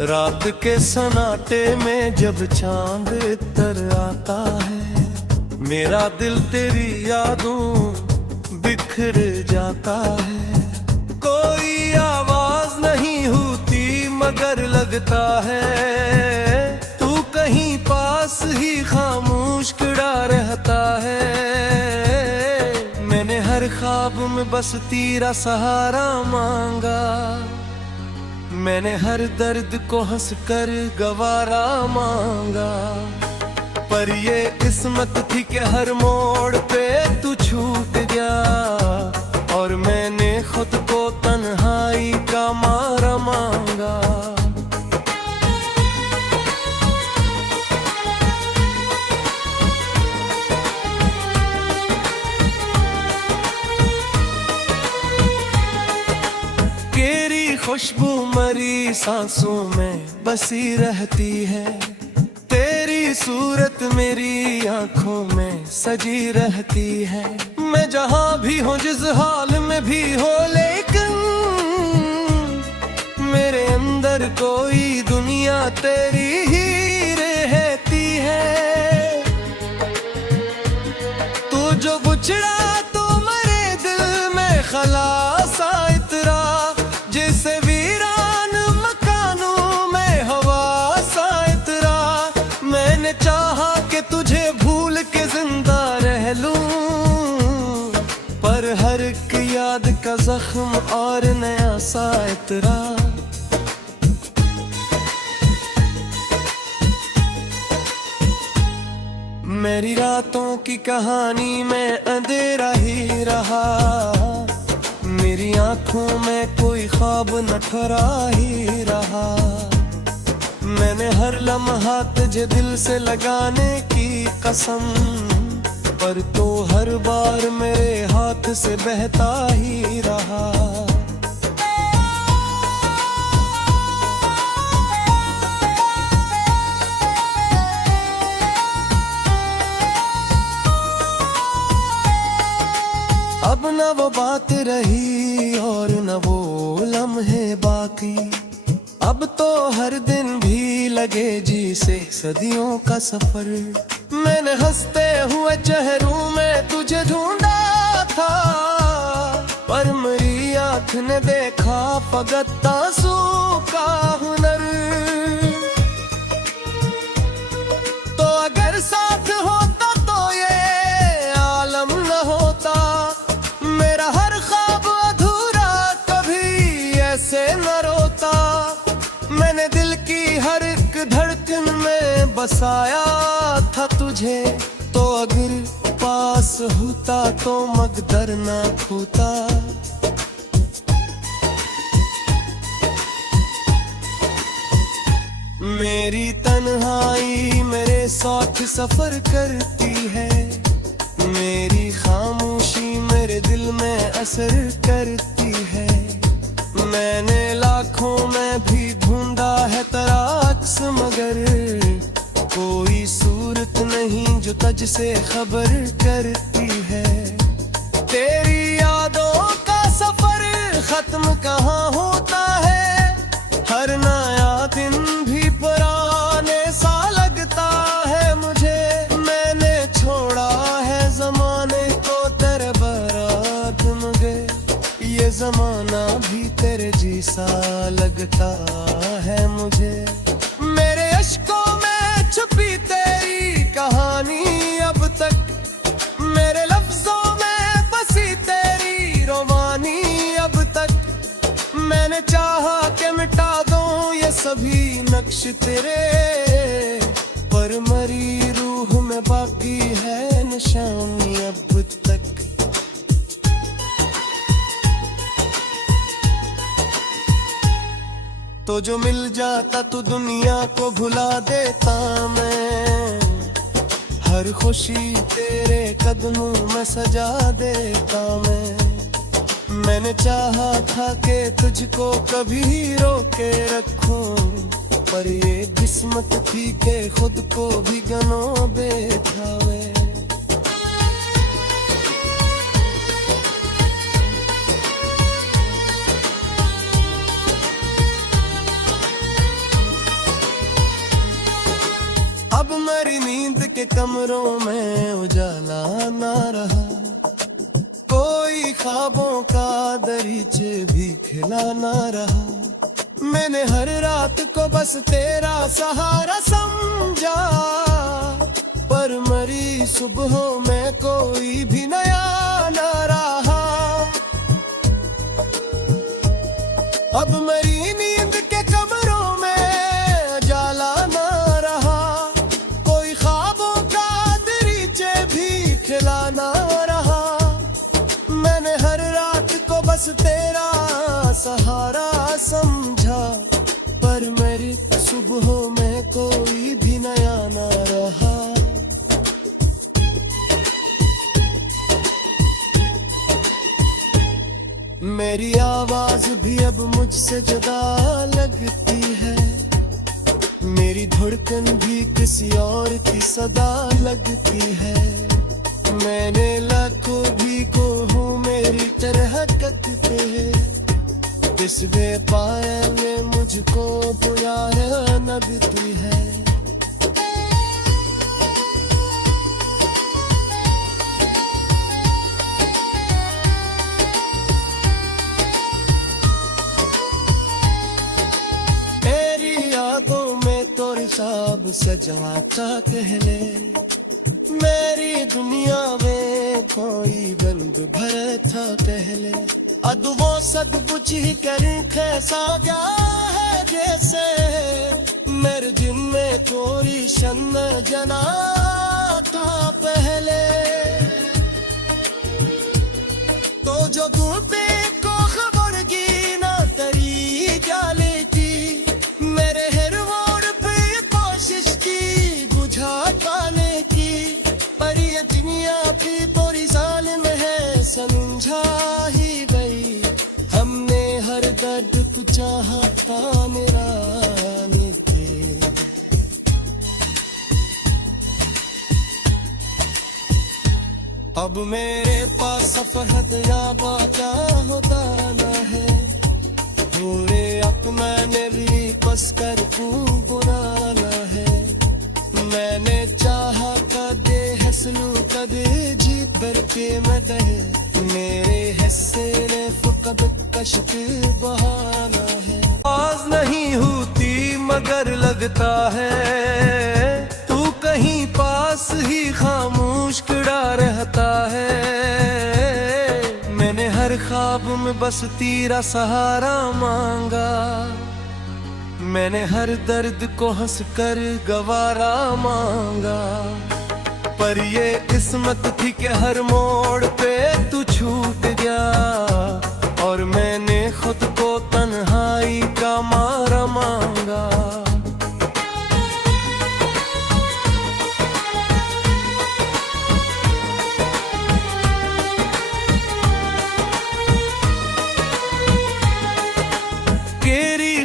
रात के सन्नाटे में जब चांद इतर आता है, मेरा दिल तेरी यादों बिखर जाता है। कोई आवाज नहीं होती मगर लगता है तू कहीं पास ही खामोश खड़ा रहता है। मैंने हर ख्वाब में बस तेरा सहारा मांगा, मैंने हर दर्द को हंसकर गवारा मांगा। पर ये किस्मत थी कि हर मोड़ पे तू छूट गया और मैंने खुद को तन्हाई का मारा मांगा। खुशबू मरी सांसों में बसी रहती है, तेरी सूरत मेरी आंखों में सजी रहती है। मैं जहां भी हूँ जिस हाल में भी हो, लेकिन मेरे अंदर कोई दुनिया तेरी ही रहती है। तू जो गुजरा तो मेरे दिल में खलास इतरा, जिसे वीरान मकानों में हवा सा इतरा। मैंने चाहा कि तुझे भूल के जिंदा रह लूं, पर हर एक याद का जख्म और नया सा इतरा। मेरी रातों की कहानी में अंधेरा ही रहा, मेरी आंखों में कोई ख्वाब न ठहरा ही रहा। मैंने हर लम्हा तुझे दिल से लगाने की कसम, पर तो हर बार मेरे हाथ से बहता ही रहा। अब न वो बात रही और न वो लम्हे बाकी, अब तो हर दिन भी लगे जी से सदियों का सफर। मैंने हंसते हुए चेहरों में तुझे ढूंढा था, पर मेरी आँख ने देखा फकत आंसू का हुनर। तो अगर साथ होता तो ये आलम न होता, मेरा हर ख्वाब अधूरा कभी ऐसे न रोता। मैंने दिल की हर एक धड़कन में बसाया था तुझे, तो अगर पास होता तो मकदर ना खोता। मेरी तन्हाई मेरे साथ सफर करती है, मेरी खामोशी मेरे दिल में असर करती है। मैंने लाखों में भी ढूंढा है तेरा अक्स, मगर कोई सूरत नहीं जो तुझ से खबर करती है। तेरी यादों का सफर खत्म कहाँ होता है, हर नया दिन भी पुराने सा लगता है मुझे। मैंने छोड़ा है जमाने को तेरे बरात मुझे, ये जमाना भी तेरे जैसा लगता है मुझे। मेरे अश्कों में छुपी तेरी कहानी अब तक, मेरे लफ्जों में बसी तेरी रोमानी अब तक। मैंने चाहा कि मिटा दूं ये सभी नक्श तेरे, पर मरी रूह में बाकी है निशानी अब तक। तो जो मिल जाता तो दुनिया को भुला देता मैं, हर खुशी तेरे कदमों में सजा देता मैं। मैंने चाहा था कि तुझको कभी रोके रखूं, पर ये किस्मत थी कि खुद को भी गनो बैठावे। कमरों में उजाला ना रहा, कोई ख्वाबों का दरीचे भी खिला ना रहा। मैंने हर रात को बस तेरा सहारा समझा, पर मरी सुबहों में कोई भी नया ना रहा। अब मेरी नींद के कमरों में उजाला ना रहा, कोई ख्वाबों का दरीचे भी खिला ना रहा। मैंने हर रात को बस तेरा सहारा समझा, पर मेरी सुबहों में कोई भी नया ना रहा। मेरी आवाज भी अब मुझसे जुदा लगती है, मेरी धड़कन भी किसी और की सदा लगती है। मैंने लाखों भी को हूँ मेरी तरह कटते हैं, इस बेपाया ने मुझको पुयार नबती है। साब सजाता कहले, मेरी दुनिया में कोई बंद भर था पहले। अद वो सदबुझ ही कर कैसा गया है जैसे, मेरे जिन में कोई शन जना था पहले। तो जो पे को खबर की ना तरी जाले की, मेरे हर पाने की, पर ये दुनिया भी पूरी जालिम है समझा ही गई। हमने हर दर्द को चाहा था निराने के, अब मेरे पास सफहद या बाजा होता न है। पूरे अब मैंने भी बस कर बुराना है। मैंने चाहा कदे हसनू कदे जीत भर के मदे, मेरे हिस्से ने फकद कश्त बहाना है। आवाज नहीं होती मगर लगता है, तू कहीं पास ही खामोश खड़ा रहता है। मैंने हर ख्वाब में बस तेरा सहारा मांगा, मैंने हर दर्द को हंसकर गवारा मांगा। पर ये किस्मत थी कि हर मोड़ पे तू छूट गया, और मैंने खुद को तन्हाई का मारा मांगा।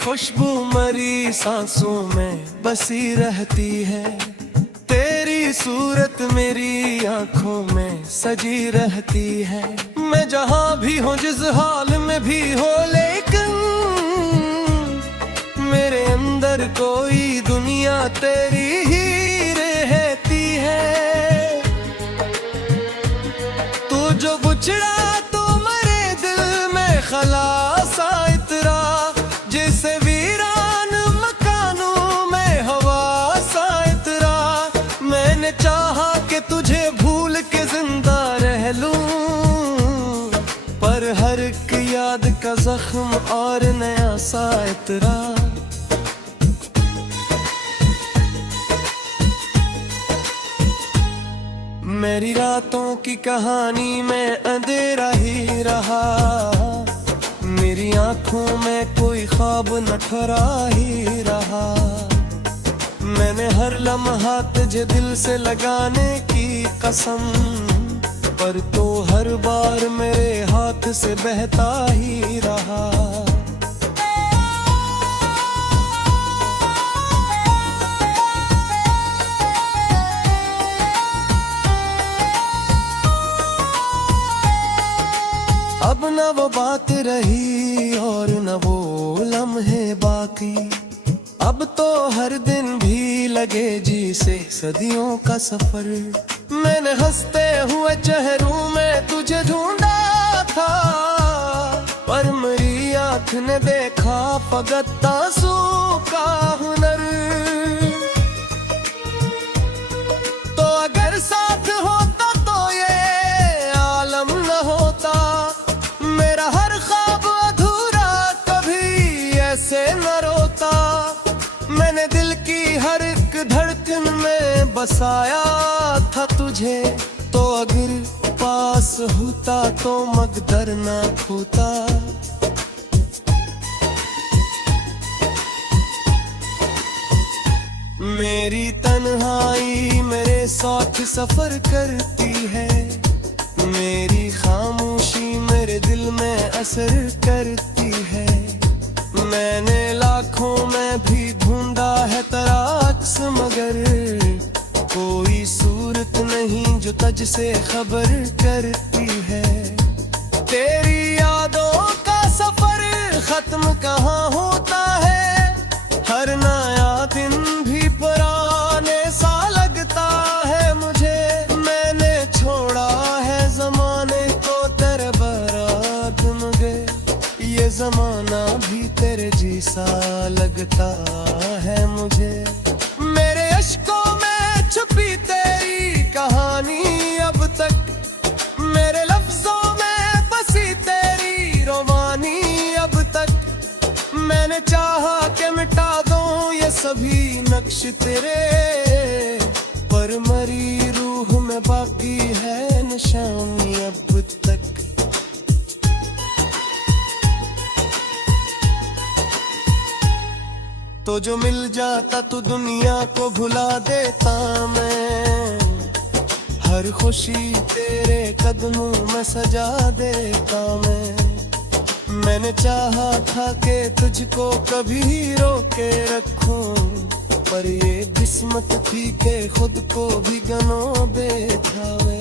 खुशबू मरी सांसों में बसी रहती है, तेरी सूरत मेरी आंखों में सजी रहती है। मैं जहां भी हूँ जिस हाल में भी हो, लेकिन मेरे अंदर कोई दुनिया तेरी ही रहती है। तू जो गुजरा तो मेरे दिल में खलासा इतरा, जिसे वीरान मकानों में हवा सा इतरा। मैंने चाहा कि तुझे भूल के जिंदा रह लूं, पर हर एक याद का जख्म और नया सा इतरा। मेरी रातों की कहानी में अंधेरा ही रहा, मेरी आंखों में कोई ख्वाब न ठहरा ही रहा। मैंने हर लम्हा तुझे दिल से लगाने की कसम, पर तो हर बार मेरे हाथ से बहता ही रहा। अब न वो बात रही और न वो लम्हे बाकी, अब तो हर दिन भी लगे जी से सदियों का सफर। मैंने हंसते हुए चेहरों में तुझे ढूंढा था, पर मेरी आँख ने देखा फकत आंसू का हुनर। तो अगर साथ होता तो ये आलम न होता, मेरा हर ख्वाब अधूरा कभी ऐसे न रोता। मैंने दिल की हर एक धड़कन में बसाया था तुझे, तो अगर पास होता तो मकदर ना खोता। मेरी तन्हाई मेरे साथ सफर करती है, मेरी खामोशी मेरे दिल में असर करती है। मैंने लाखों में भी ढूंढा है तेरा अक्स, मगर कोई सूरत नहीं जो तुझ से खबर करती है। तेरी यादों का सफर खत्म कहाँ होता है, हर नया दिन भी पुराने सा लगता है मुझे। मैंने छोड़ा है जमाने को तेरे बरात मगे, ये जमाना भी तेरे जैसा लगता है मुझे। मेरे अश्कों में छुपी तेरी कहानी अब तक, मेरे लफ्जों में बसी तेरी रोमानी अब तक। मैंने चाहा कि मिटा दूं ये सभी नक्श तेरे, पर मरी रूह में बाकी है निशानी अब तक। तो जो मिल जाता तो दुनिया को भुला देता मैं, हर खुशी तेरे कदमों में सजा देता मैं। मैंने चाहा था कि तुझको कभी रोके रखूं, पर ये किस्मत थी कि खुद को भी गनो बैठावे।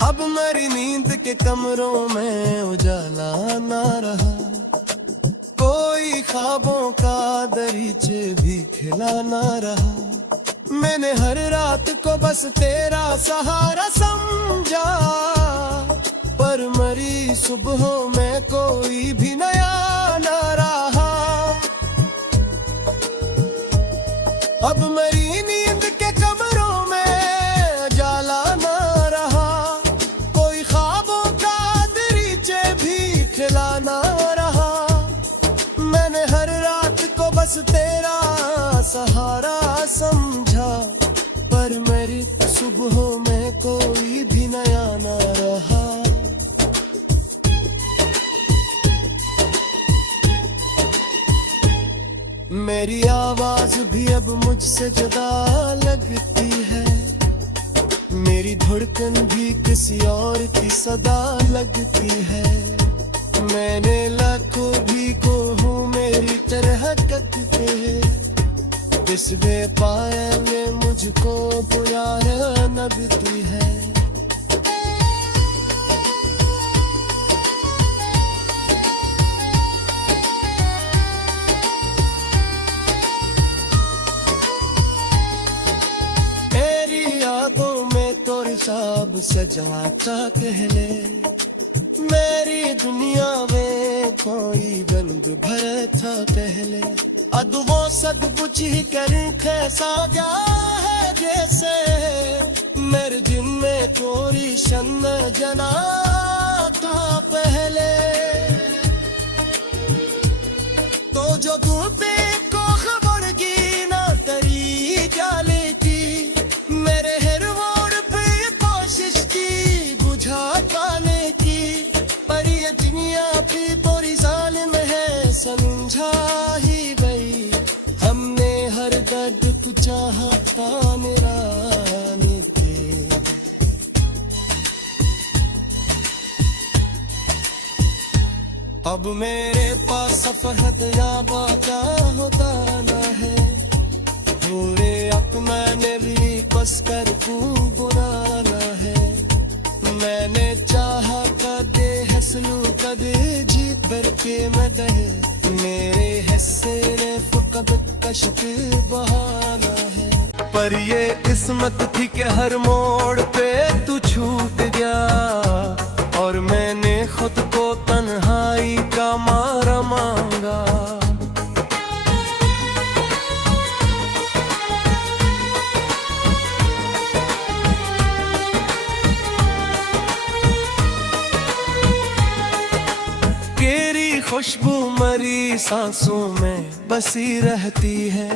अब मेरी नींद के कमरों में उजाला ना रहा, कोई ख्वाबों का दरीचे भी खिला ना रहा। मैंने हर रात को बस तेरा सहारा समझा, पर मरी सुबहों में कोई भी नया ना रहा। अब मेरी नींद के कमरों में उजाला ना रहा, कोई ख्वाबों का दरीचे भी खिला ना रहा। मैंने हर रात को बस तेरा सहारा समझा, पर मेरी सुबहों में कोई भी नया ना रहा। मेरी आवाज भी अब मुझसे जुदा लगती है, मेरी धड़कन भी किसी और की सदा लगती है। मैंने लाखों भी को हूँ मेरी तरह कटते हैं, इस बेपाया में मुझको प्यार नबती है। तेरी यादों में तो हिसाब सजाता पहले, मेरी दुनिया में कोई गंद भरा था पहले। अब वो सदबुझ कर कैसा गया है जैसे, मेरे दिल में कोई शन जना था पहले। तो जो धूपे को खबर की ना तरी जाले की, मेरे हर मोड़ पे कोशिश की बुझा पाने की, पर ये दुनिया भी पूरी जालिम है समझा ही गई। हमने हर दर्द को चाहा पाने राने के, अब मेरे पास फहद या बाजा होता न है। थोड़े अब मैंने भी बस कर बुलाना है। मैंने चाहा कदे हसनू कदे जीत भर के मदह मेरे हिस्से ने फकद कश्क बहाना है। पर ये किस्मत थी कि हर मोड़ पे तू छूट गया और मैंने खुद को तन्हाई का मारा मांगा। तेरी खुशबू मरी सांसों में बसी रहती है,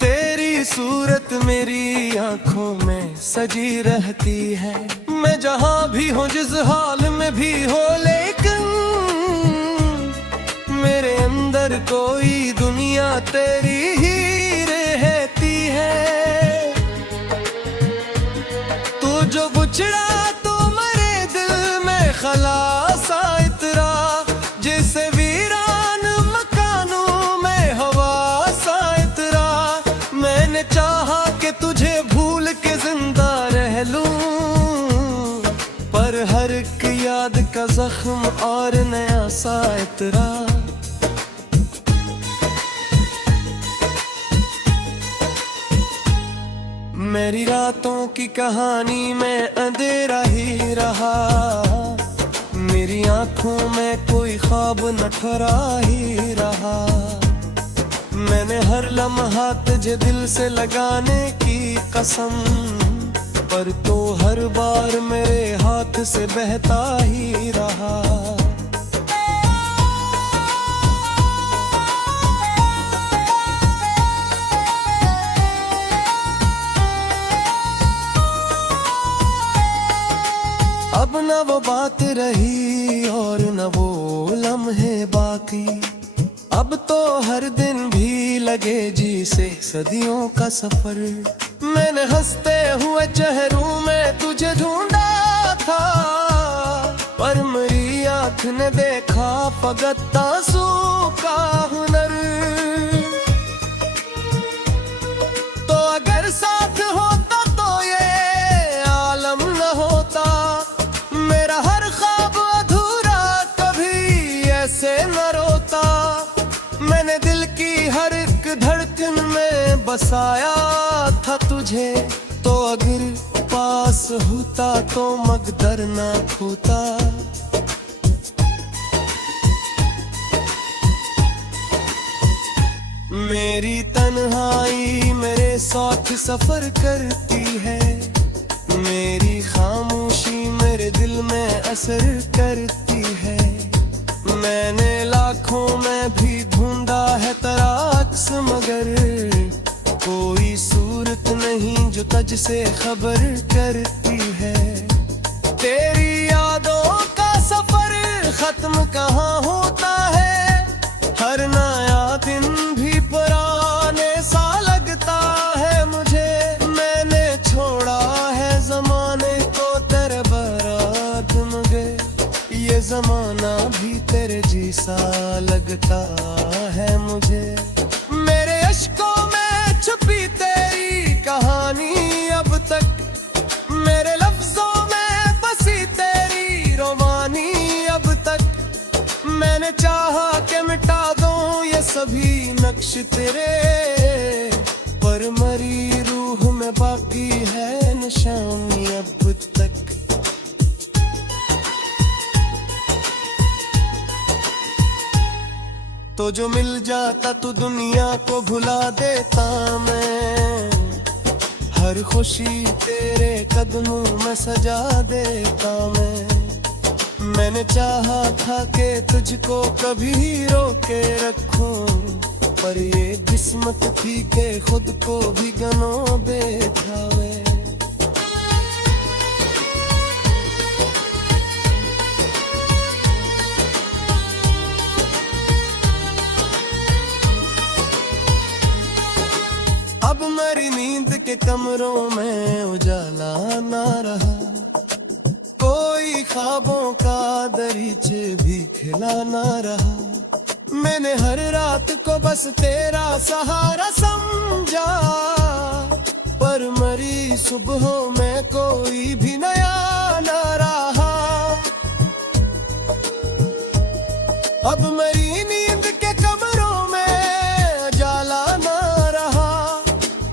तेरी सूरत मेरी आंखों में सजी रहती है। मैं जहां भी हूँ जिस हाल में भी हो लेकिन मेरे अंदर कोई दुनिया तेरी ही रहती है। तू जो बुछड़ा तो मेरे दिल में खलासा इतरा, जिसे वीरान मकानों में हवा सा इतरा। मैंने चाहा कि तुझे भूल के जिंदा रह लूं, पर हर एक याद का जख्म और नया सा इतरा। मेरी रातों की कहानी में अंधेरा ही रहा, मेरी आंखों में कोई ख्वाब न ठहरा ही रहा। मैंने हर लम्हा तुझे दिल से लगाने की कसम, पर तो हर बार मेरे हाथ से बहता ही रहा। अब न वो बात रही और न वो लम्हे बाकी, अब तो हर दिन भी लगे जी से सदियों का सफर। मैंने हंसते हुए चेहरों में तुझे ढूंढा था, पर मेरी आँख ने देखा फकत आंसू का हुनर। तो अगर साथ होता तो ये आलम न होता, मेरा हर ख्वाब अधूरा कभी ऐसे न रोता। मैंने दिल की हर एक धड़कन में बसाया था तुझे, तो अगर पास होता तो मकदर ना खोता। मेरी तन्हाई मेरे साथ सफर करती है, मेरी खामोशी मेरे दिल में असर करती है। मैंने लाखों में भी ढूंढा है तेरा अक्स, मगर कोई सूरत नहीं जो तुझ से खबर करती है। तेरी यादों का सफर खत्म कहाँ होता है, हर नया दिन भी पुराने सा लगता है मुझे। मैंने छोड़ा है जमाने को तेरे बरात मगर, ये जमाना भी तेरे जैसा लगता है मुझे। मेरे अश्कों में छुपी तेरी कहानी अब तक, मेरे लफ्जों में बसी तेरी रोमानी अब तक। मैंने चाहा कि मिटा दूं ये सभी नक्श तेरे, पर मरी रूह में बाकी है निशानी अब तक। तो जो मिल जाता तो दुनिया को भुला देता मैं, हर खुशी तेरे कदमों में सजा देता मैं। मैंने चाहा था कि तुझको कभी रोके रखूं, पर ये किस्मत थी कि खुद को भी गनो बैठावे। अब मेरी नींद के कमरों में उजाला ना रहा, कोई ख्वाबों का दरीचे भी खिला ना रहा। मैंने हर रात को बस तेरा सहारा समझा, पर मरी सुबहों में कोई भी नया न रहा। अब मेरी नींद के कमरों में उजाला न रहा,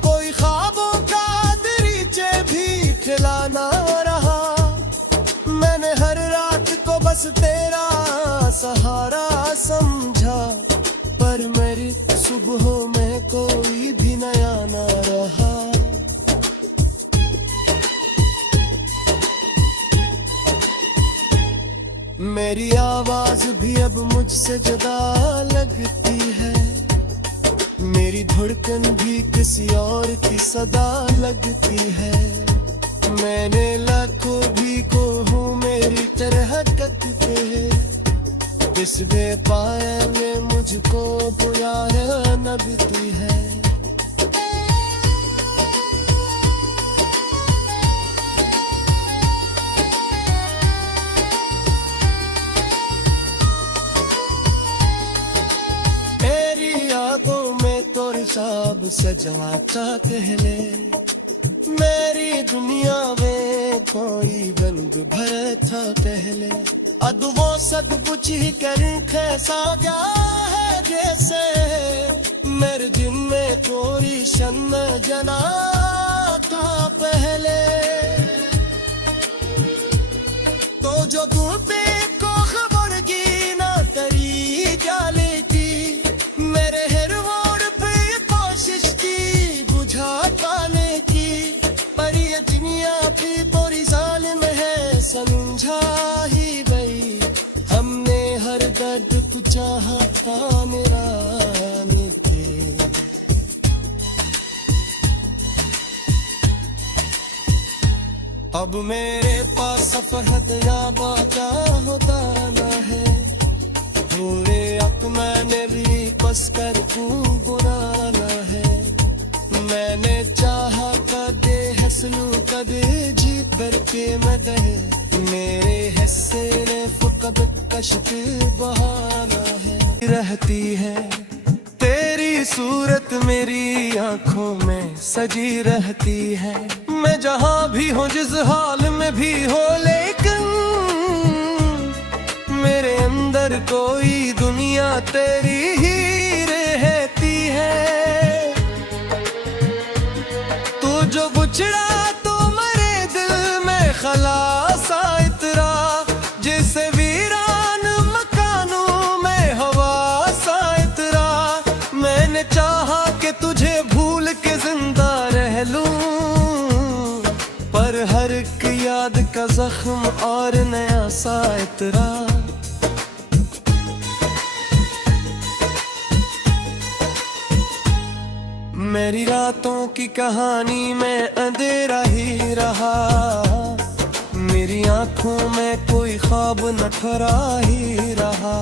कोई ख्वाबों का दरीचे भी खिला न रहा। मैंने हर रात को बस तेरा सहारा समझा, पर मेरी सुबहों में कोई भी नया न रहा। मेरी आवाज भी अब मुझसे जुदा लगती है, मेरी धड़कन भी किसी और की सदा लगती है। मैंने लाखों भी को हूँ मेरी तरह कटते हैं, इस बेपाया में मुझको पुयार नबती है। साब सजाता पहले मेरी दुनिया में कोई रंग भरा था पहले। अब वो सब कुछ ही कर कैसा गया है जैसे मेरे दिन में कोई शम्म जना था पहले। तो जो धूपे को खबर की ना तरी जाले की, मेरे हर मोड़ पे कोशिश की बुझा पाने की, पर ये दुनिया भी पूरी जालिम है समझा ही गई। हमने हर दर्द को चाहा पाने के, अब मेरे पास सफर या बाका होता न है। पूरे अब मैंने भी बस कर बुराना है। मैंने चाहा कदे हसलू कदे जीत भर के मदे, मेरे हिस्से ने फुकब कश्त बहाना है। रहती है तेरी सूरत मेरी आंखों में सजी रहती है। मैं जहाँ भी हूँ जिस हाल में भी हो, लेकिन मेरे अंदर कोई दुनिया तेरी ही रहती है। तू जो बुछड़ा तो मेरे दिल में खलासा इतरा, जिसे वीरान मकानों में हवा सा इतरा। मैंने चाहा कि तुझे भूल के जिंदा रह लूं, पर हर एक याद का जख्म और नया सा इतरा। मेरी रातों की कहानी में अंधेरा ही रहा, मेरी आंखों में कोई ख्वाब न ठहरा ही रहा।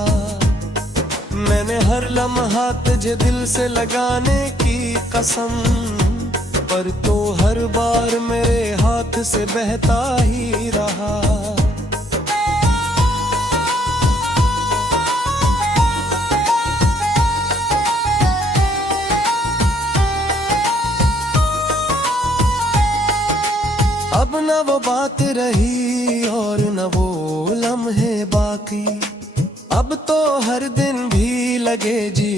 मैंने हर लम्हा तुझे दिल से लगाने की कसम, पर तो हर बार मेरे हाथ से बहता ही रहा। अब न वो बात रही और न वो लम्हे बाकी, अब तो हर दिन भी लगे जी